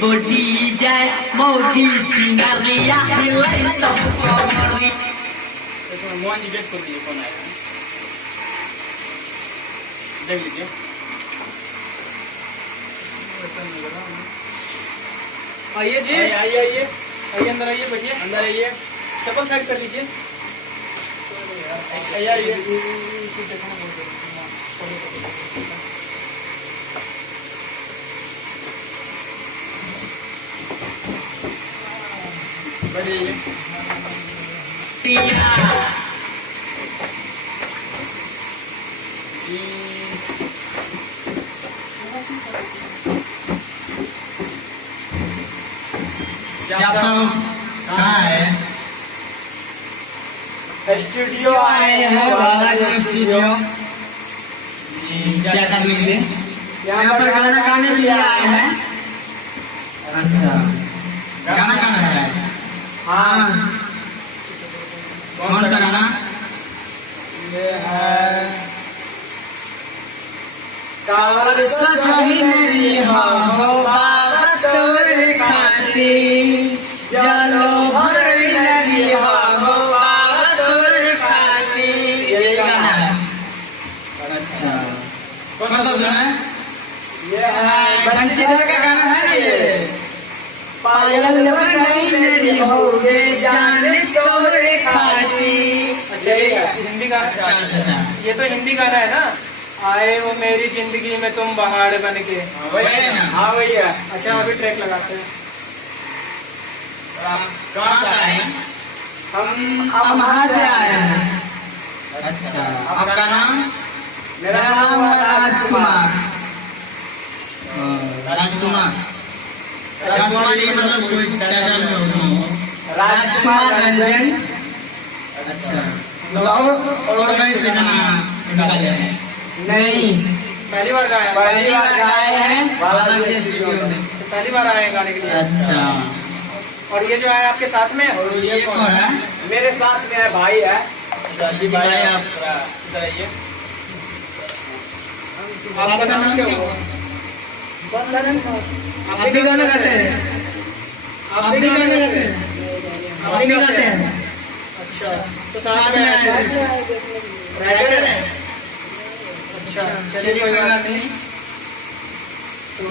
body jai mau dicingaria nilai sokori. Mohan ji wait कर लीजिए, कौन आएगा देख लीजिए। आइए जी, आइए आइए आइए आइए अंदर आइए, बैठिए। अंदर आइए, चप्पल साइड कर लीजिए। आइए आइए। बैठिए। क्या कहाँ है? स्टूडियो आए हैं, बालाजी स्टूडियो। क्या करने के लिए? यहाँ पर गाना गाने के लिए आए हैं। अच्छा, गाना गाना है? हाँ, कौन सा गाना? ये है काल सजही मेरी हो बाबा तोरे खाती, जलो भरी लगी हो बाबा तोरे खाती। यही गाना है। अच्छा, कौन सा गाना है? ये है बंसीधर का गाना है ये। पायल बनाई मेरी हो गे जाने तोरे खाती। अच्छा, ये हिंदी गाना। अच्छा। ये तो हिंदी गाना है ना। आए वो मेरी जिंदगी में तुम बहार बन के। वही है ना? हाँ वही है। अच्छा, अभी ट्रैक लगाते हैं। कहाँ से आए हैं? हम वहाँ से आए हैं। अच्छा, आपका नाम? मेरा नाम है राजकुमार। राजकुमार। राजकुमार ये मतलब कोई टाइटल में होगा। राजकुमार रंजन। अच्छा, और कहीं से गाना निकाले हैं? नहीं, पहली बार गाए हैं बालाजी स्टूडियो में। पहली बार आए हैं गाने के लिए। अच्छा, और ये जो है आपके साथ में, और ये कौन है? मेरे साथ में है भाई है। जी भाई आप इधर आइए। आपका नाम क्या हुआ? आप भी गाना गाते हैं? आप भी गाना गाते हैं? आप भी गाते हैं? अच्छा, तो साथ में आए हैं। राइटर है? अच्छा, चलिए कोई बात नहीं। तो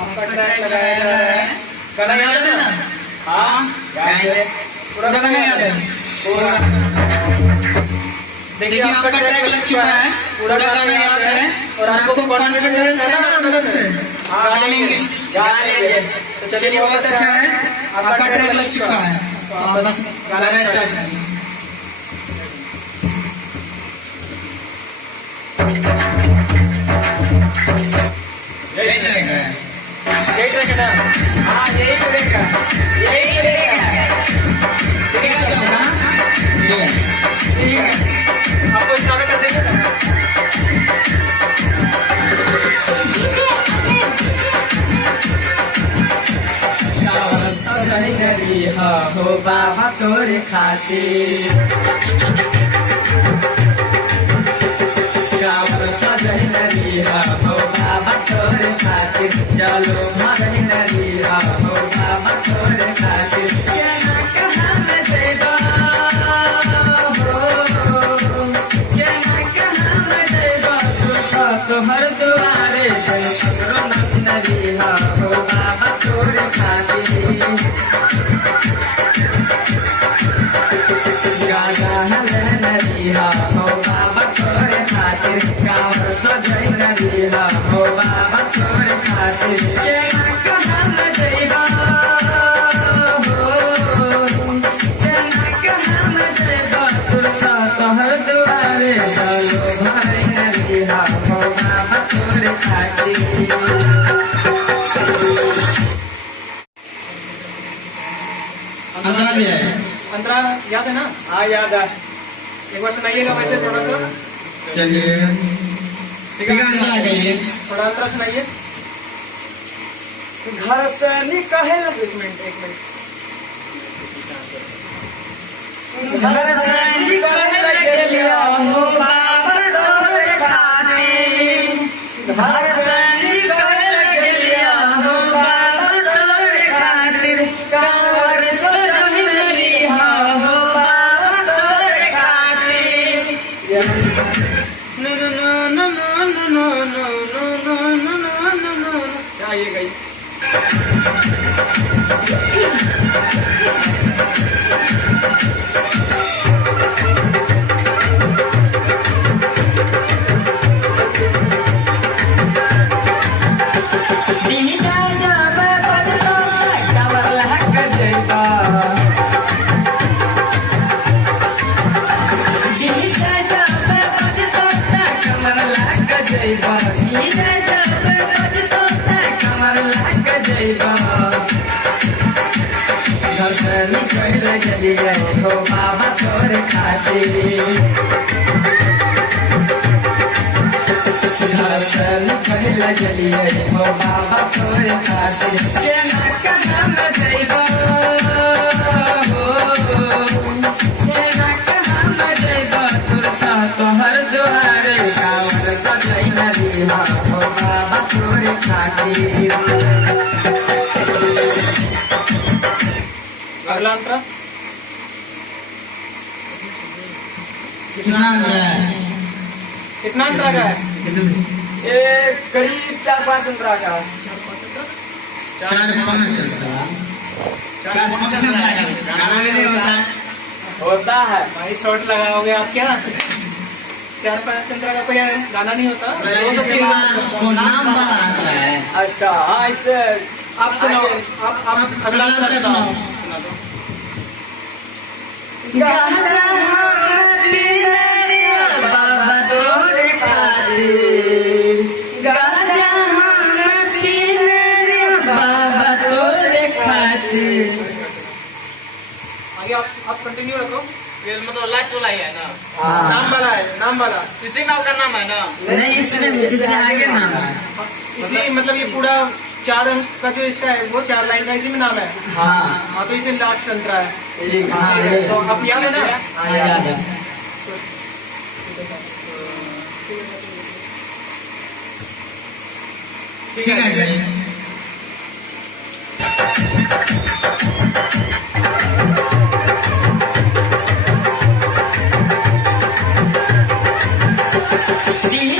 आपका ट्रैक लगाया जा रहा है। गाना याद है ना? हाँ, गाएंगे। पूरा गाना याद है? पूरा। देखिए आपका ट्रैक लग चुका है, पूरा गाना याद है और आपको कॉन्फिडेंस है ना अंदर से? गा लेंगे। तो चलिए, बहुत अच्छा है, आपका ट्रैक लग चुका है। तो आप बस गाना स्टार्ट करिए। यही चलेगा। यही ट्रैक है ना? हाँ, यही ट्रैक है, यही ट्रैक है। ठीक है, ठीक है। आपको स्टार्ट कर देंगे ना? हो बाबा तोरे खातिर कावर सजई नरी हो बाबा तोरे खातिर, चलो मरई नरी हो बाबा तोरे खातिर। केना कहाँ में जइबा हो, केना कहाँ में जइबा तोहर दुआरे करो नरी हो बाबा तोरे खातिर। हो बाबा तोरे खातिर, कावर सजई नदी हो बाबा तोरे खातिर। केना कहाँ में जइबा हो, केना कहाँ में जइबा तोहर दुआरे चलो भरई नदी हो बाबा तोरे खातिर। अंतरा भी है? अंतरा याद है ना? हाँ याद है। एक बार सुनाइएगा वैसे थोड़ा सा। चलिए, ठीक है, अंतरा जाइए। थोड़ा अंतरा सुनाइए। घर से निकल, एक मिनट। घर से निकल गेलिया हो बाबा तोरे खातिर, घर से निकल गेलिया हो बाबा तोरे क्या ये गई? हो बाबा तोर खातिर पहला जलिए हो बाबा तोर खातिर केना कदम जइबो केना कदम जइबो तोर चाह तोहर दुआरे कावर बजै नदिया हो बाबा तोर खातिर। अगला अंतरा कितना अंतरा है? कितना अंतरा का है? ये करीब 4-5 अंतरा का। 4-5 चलता है। 4-5 चलता है। गाना भी नहीं होता है। होता है भाई शॉर्ट लगाओगे आप क्या? 4-5 चंद्रा का कोई गाना नहीं होता? वो नाम वाला आता है। अच्छा हाँ इससे आप सुनाओ, आप अगला अंतरा सुनाओ। बाबा तोर खातिर बाबा तोर खातिर। आगे आप कंटिन्यू रखो। ये मतलब लास्ट वाला ही है ना? नाम वाला है, नाम वाला। इसी नाम का नाम है ना? नहीं इसमें इससे आगे नाम है। इसी मतलब ये पूरा 4 अंक का जो इसका है वो 4 लाइन का इसी में नाम है। हाँ तो इसे लास्ट अंतरा है। ठीक है। तो अब याद है ना? हाँ याद है। ठीक है भाई। दी